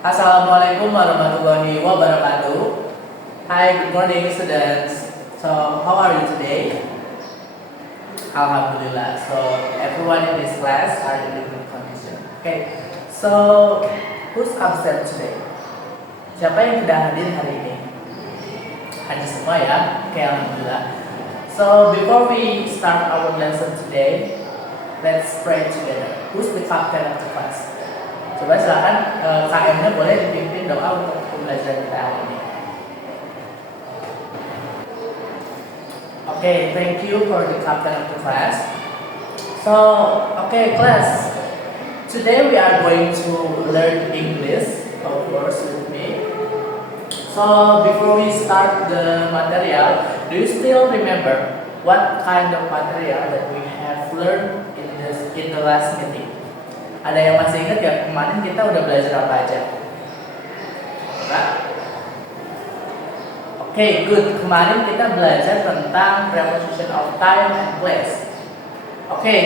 Assalamualaikum warahmatullahi wabarakatuh. Hi, good morning students. So, how are you today? Alhamdulillah. So, everyone in this class are in a good condition. Okay. So, who's absent today? Siapa yang tidak hadir hari ini? Hadir semua ya? Oke, alhamdulillah. So, before we start our lesson today, let's pray together. Who's the captain of the class? Coba silakan KM-nya boleh dipimpin doa untuk pembelajaran kita hari ini. Okay, thank you for the captain of the class. So, okay class, today we are going to learn English, of course, with me. So, before we start the material, do you still remember what kind of material that we have learned in the last meeting? Ada yang masih ingat ya kemarin kita udah belajar apa aja? Oke, good. Kemarin kita belajar tentang preposition of time and place. Oke,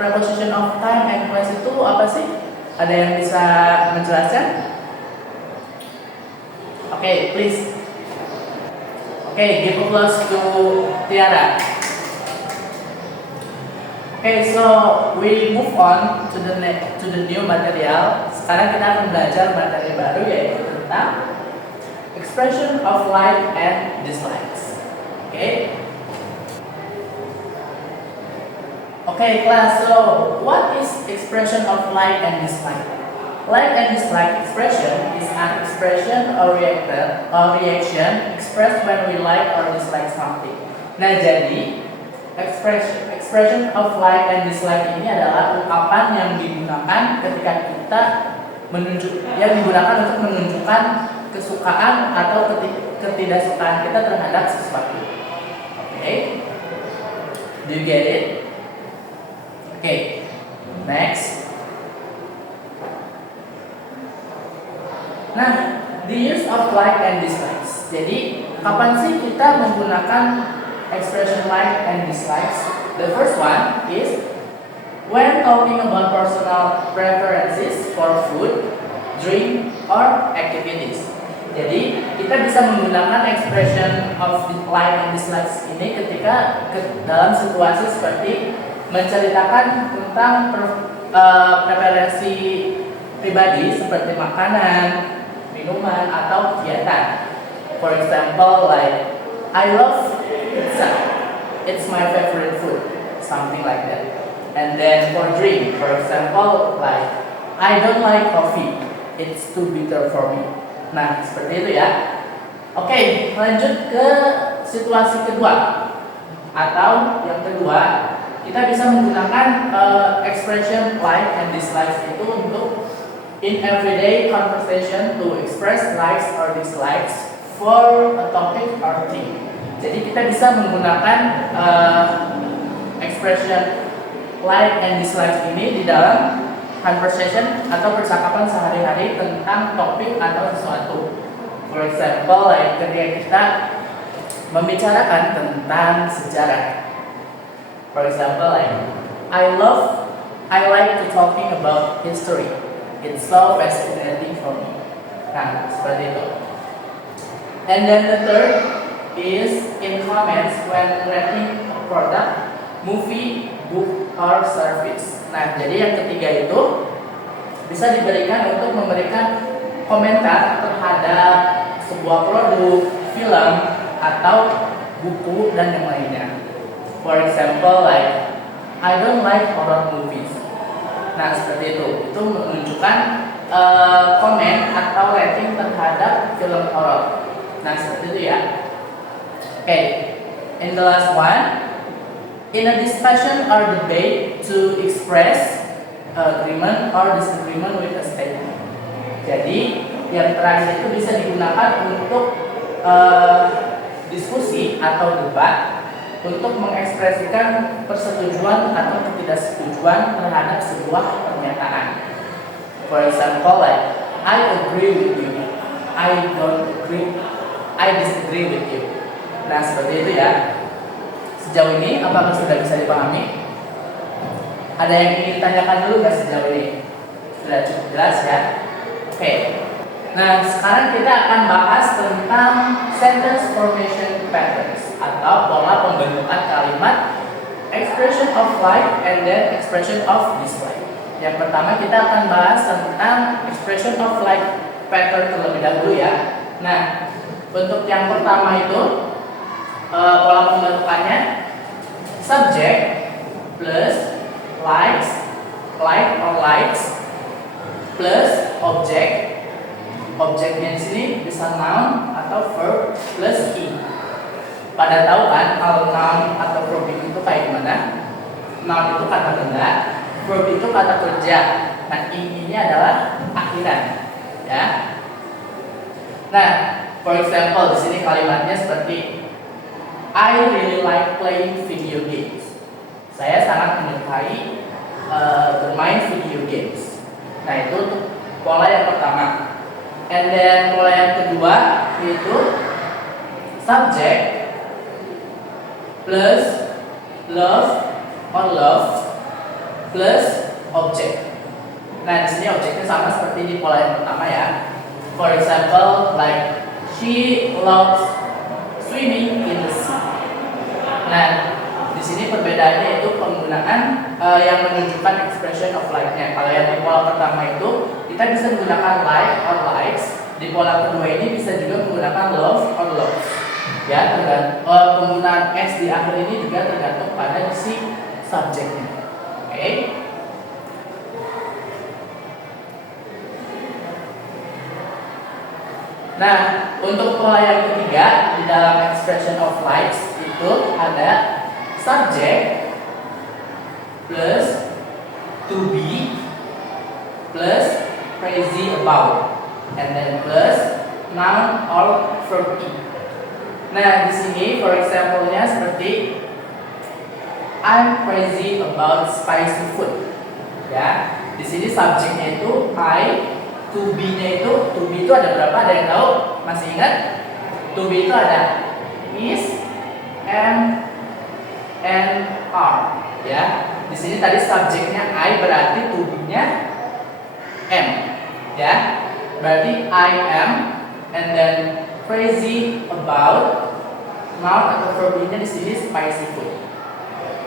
preposition of time and place itu apa sih? Ada yang bisa menjelaskan? Oke, please. Oke, give applause to Tiara. Okay, so we move on to the new material. Sekarang kita akan belajar materi baru yaitu tentang expression of like and dislikes. Okay. Okay, class. So, what is expression of like and dislike? Like and dislike expression is an expression or reaction expressed when we like or dislike something. Nah, jadi expression of like and dislike ini adalah ungkapan yang digunakan ketika kita digunakan untuk menunjukkan kesukaan atau ketidaksukaan kita terhadap sesuatu. Okay, do you get it? Okay, next. Nah, the use of like and dislikes. Jadi, kapan sih kita menggunakan expression like and dislikes? The first one is when talking about personal preferences for food, drink, or activities. Jadi kita bisa menggunakan expression of like and dislikes ini ketika dalam situasi seperti menceritakan tentang preferensi pribadi seperti makanan, minuman, atau kegiatan. For example, like I love pizza. It's my favorite food. Something like that. And then for drink, for example, like I don't like coffee. It's too bitter for me. Nah, seperti itu ya. Oke, lanjut ke situasi kedua. Atau yang kedua, kita bisa menggunakan expression like and dislikes itu untuk in everyday conversation to express likes or dislikes for a topic or thing. Jadi kita bisa menggunakan expression like and dislike ini di dalam conversation atau percakapan sehari-hari tentang topik atau sesuatu. For example, like ketika kita membicarakan tentang sejarah. For example, like I like to talking about history. It's so fascinating for me. Nah, seperti itu. And then the third is in comments when rating a product, movie, book, or service. Nah, jadi yang ketiga itu bisa diberikan untuk memberikan komentar terhadap sebuah produk, film, atau buku dan yang lainnya. For example, like I don't like horror movies. Nah, seperti itu. Itu menunjukkan komen atau rating terhadap film horor. Nah, seperti itu ya. Okay, and the last one, in a discussion or debate to express agreement or disagreement with a statement. Jadi, yang terakhir itu bisa digunakan untuk diskusi atau debat untuk mengekspresikan persetujuan atau ketidaksetujuan terhadap sebuah pernyataan. For example, like I agree with you, I don't agree, I disagree with you. Nah, seperti itu ya. Sejauh ini apakah sudah bisa dipahami? Ada yang ingin ditanyakan dulu nggak sejauh ini? Sudah cukup jelas ya? Oke. Nah, sekarang kita akan bahas tentang sentence formation patterns atau pola pembentukan kalimat expression of like and then expression of dislike. Yang pertama kita akan bahas tentang expression of like pattern terlebih dahulu ya. Nah, untuk yang pertama itu pola pembentukannya subject plus likes, like or likes plus object. Objeknya di sini bisa noun atau verb plus i. Pada tahu kan kalau noun atau verb itu kayak gimana? Noun itu kata benda, verb itu kata kerja. Nah, ini adalah akhiran, ya. Nah, for example di sini kalimatnya seperti I really like playing video games. Saya sangat menyukai bermain video games. Nah, itu untuk pola yang pertama. And then pola yang kedua yaitu subject plus love or loves plus object. Nah, di sini objeknya sama seperti di pola yang pertama ya. For example, like she loves swimming in the sea. Nah, di sini perbedaannya itu penggunaan yang menunjukkan expression of like-nya. Kalau yang di pola pertama itu kita bisa menggunakan like or likes. Di pola kedua ini bisa juga menggunakan love or loves. Ya, penggunaan s di akhir ini juga tergantung pada si subjeknya. Oke. Nah, untuk pola yang ketiga di dalam expression of likes itu ada subject plus to be plus crazy about and then plus noun or verb i. Nah, di sini for example-nya seperti I'm crazy about spicy food. Ya, di sini subjeknya itu I, to be-nya itu ada berapa? Ada yang tahu? Masih ingat? To be itu ada is, am, and are. Ya, di sini tadi subjeknya I berarti to be-nya am. Ya, berarti I am, and then crazy about noun atau verb-nya di sini spicy food.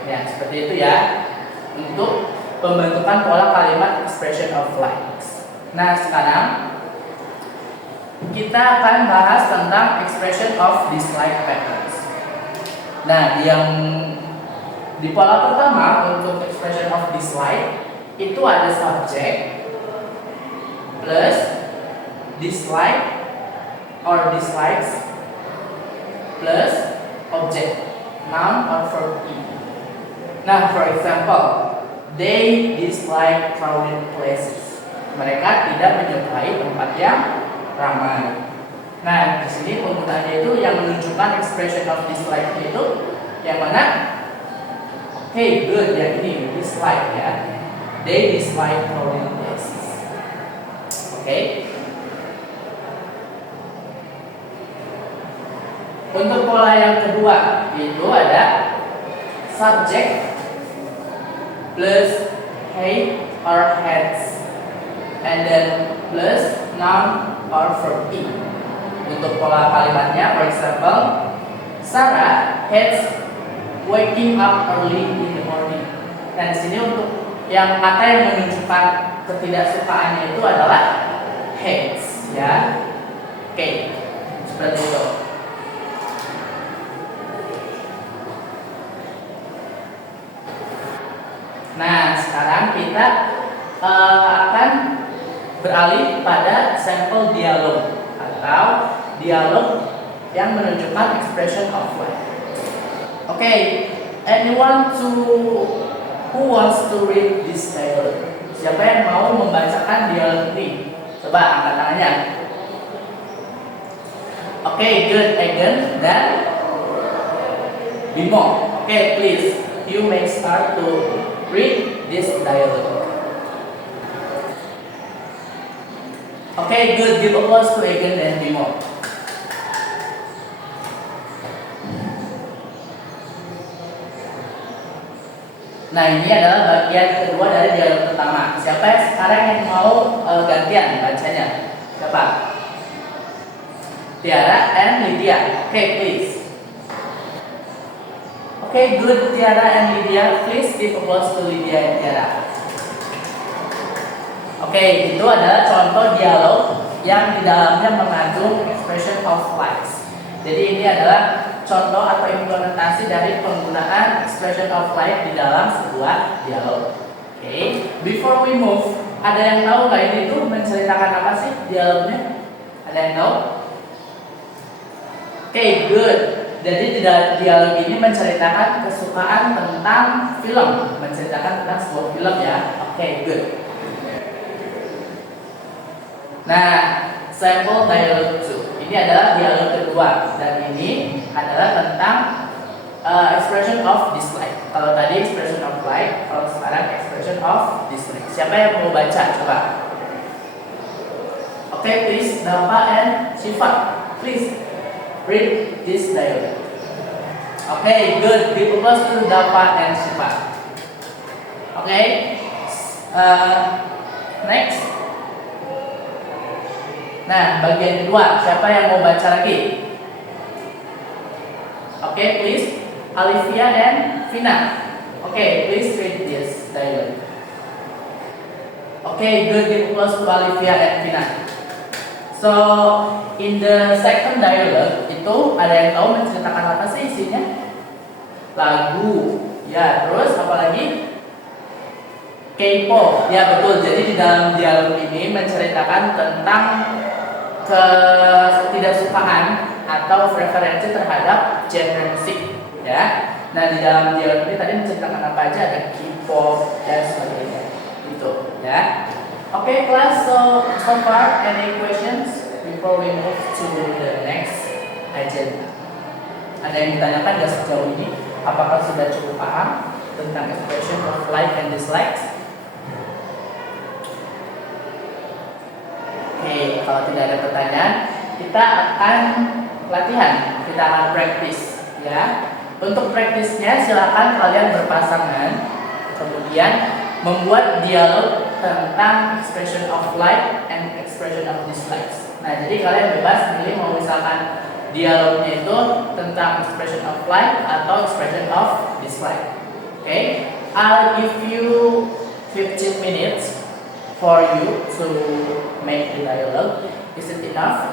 Ya, seperti itu ya untuk pembentukan pola kalimat expression of likes. Nah, sekarang kita akan bahas tentang expression of dislike patterns. Nah, yang di pola pertama untuk expression of dislike itu ada subject plus dislike or dislikes plus object noun or verb i. Nah, for example, they dislike crowded places. Mereka tidak menyukai tempat yang ramai. Nah, di sini penggunaannya itu yang menunjukkan expression of dislike itu yang mana? Oke, good, yang ini dislike ya. They dislike crowded places. Oke. Untuk pola yang kedua itu ada subject plus hate or hates and then plus noun or verb i. Untuk pola kalimatnya, for example, Sarah hates waking up early in the morning. Dan di sini untuk yang kata yang menunjukkan ketidaksukaannya itu adalah hates, ya. Oke, seperti itu. Nah, sekarang kita akan beralih pada sampel dialog atau dialog yang menunjukkan expression of like. Oke, anyone who wants to read this dialog? Siapa yang mau membacakan dialog ini? Coba angkat tangannya. Oke, good, Egan dan Bimo. Oke, please, you may start to read this dialogue. Okay, good. Give applause to Egan and Bimo. Nah, ini adalah bagian kedua dari dialog pertama. Siapa yang sekarang yang mau gantian bacanya? Siapa? Tiara and Lydia. Okay, please. Okay, good, Tiara and Lydia. Please give applause to Lydia and Tiara. Oke, itu adalah contoh dialog yang di dalamnya mengandung expression of likes. Jadi ini adalah contoh atau implementasi dari penggunaan expression of like di dalam sebuah dialog. Oke, before we move, ada yang tahu nggak ini tuh menceritakan apa sih dialognya? Ada yang tahu? Oke, good. Jadi dialog ini menceritakan kesukaan tentang film, menceritakan tentang sebuah film ya. Oke, good. Nah, sampel dialog 2. Ini adalah dialog kedua dan ini adalah tentang expression of dislike. Kalau tadi expression of like, kalau sekarang expression of dislike. Siapa yang mau baca? Coba. Oke, please, Dava and Shiva. Please read this dialogue. Okay, good. Give applause to Dava and Shiva. Okay. Next. Nah, bagian kedua, siapa yang mau baca lagi? Okay, please, Alivia and Vina. Okay, please read this dialogue. Okay, good. Give applause to Alivia and Vina. So, in the second dialogue itu ada yang tahu menceritakan apa sih isinya? Lagu, ya. Terus apa lagi? K-pop, ya betul. Jadi di dalam dialog ini menceritakan tentang ketidaksukaan atau preferensi terhadap genre musik, ya. Nah di dalam dialog ini tadi menceritakan apa aja? Ada K-pop dan sebagainya, gitu, ya. Okay, class, so far any questions before we move to the next agenda? Ada yang ditanyakan nggak sejauh ini? Apakah sudah cukup paham tentang expression of like and dislikes? Oke, kalau tidak ada pertanyaan, kita akan latihan, kita akan practice, ya. Untuk praktisnya silakan kalian berpasangan, kemudian membuat dialog tentang expression of like and expression of dislikes. Nah, jadi kalian bebas milih mau misalkan dialognya itu tentang expression of like atau expression of dislike. Okay, I'll give you 15 minutes for you to make the dialogue. Is it enough?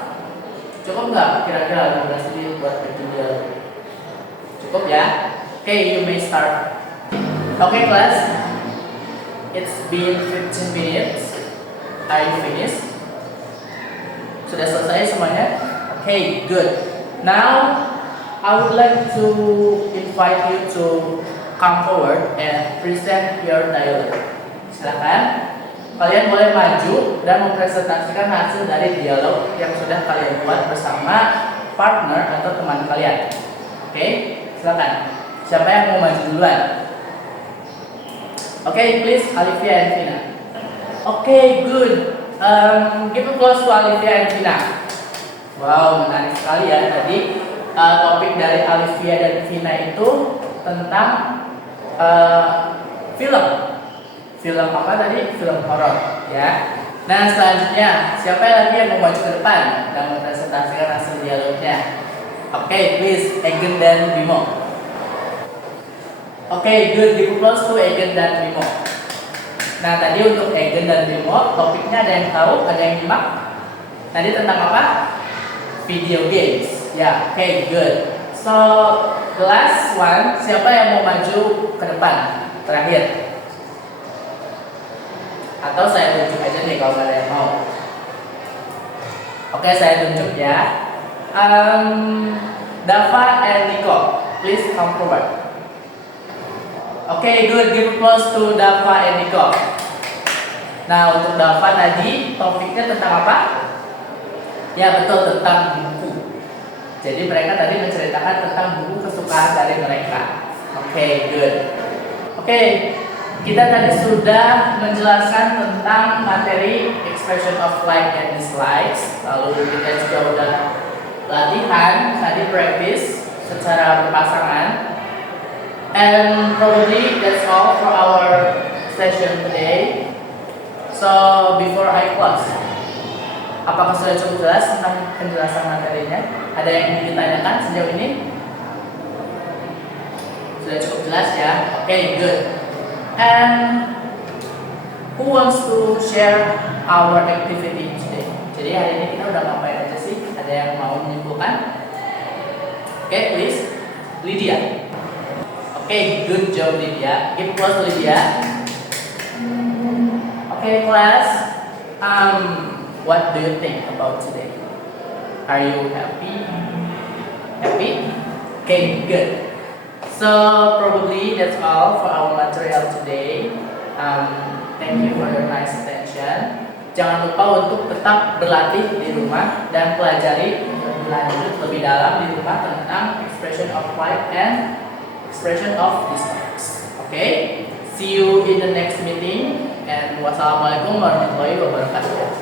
Cukup nggak kira-kira 15 menit buat bikin dialog? Cukup ya? Okay, you may start. Okay, class. It's been 15 minutes. Are you finished? Sudah selesai semuanya? Okay, good. Now, I would like to invite you to come forward and present your dialogue. Silakan. Kalian boleh maju dan mempresentasikan hasil dari dialog yang sudah kalian buat bersama partner atau teman kalian. Oke, silakan. Siapa yang mau maju duluan? Okay, please, Alivia and Vina. Okay, good. Give applause to Alivia and Vina. Wow, menarik sekali ya. Tadi topik dari Alivia dan Vina itu tentang film. Film apa tadi? Film horor, ya. Nah, selanjutnya siapa lagi yang mau maju ke depan dan mempresentasikan hasil dialognya? Okay, please, Egen dan Bimo. Okay, good. Give applause to Egen dan Bimo. Nah, tadi untuk Egen dan Bimo, topiknya ada yang tahu, ada yang nyimak? Tadi tentang apa? Video games. Ya, okay, good. So, the last one, siapa yang mau maju ke depan? Terakhir. Atau saya tunjuk aja nih kalau nggak ada yang mau. Oke, saya tunjuk ya. Dava and Nico, please come forward. Oke, good. Give applause to Dava and Nico. Nah, untuk Dava tadi topiknya tentang apa? Ya, betul, tentang buku. Jadi mereka tadi menceritakan tentang buku kesukaan dari mereka. Oke, good. Oke, kita tadi sudah menjelaskan tentang materi expression of like and dislikes. Lalu kita juga udah latihan, tadi practice secara berpasangan. And probably that's all for our session today. So before I close, Apakah sudah cukup jelas tentang penjelasan materinya? Ada yang ingin ditanyakan sejauh ini? Sudah cukup jelas ya? Oke, good. And who wants to share our activity today? Jadi hari ini kita udah ngapain aja sih? Ada yang mau menyimpulkan? Oke, please. Lydia. Oke, good job Lydia. Give applause to Lydia. Okay, class. What do you think about today? Are you happy? Happy? Okay, good. So probably that's all for our material today. Thank you for your nice attention. Jangan lupa untuk tetap berlatih di rumah dan pelajari lebih lanjut lebih dalam di rumah tentang expression of like and expression of dislikes. Okay? See you in the next meeting and wassalamualaikum warahmatullahi wabarakatuh.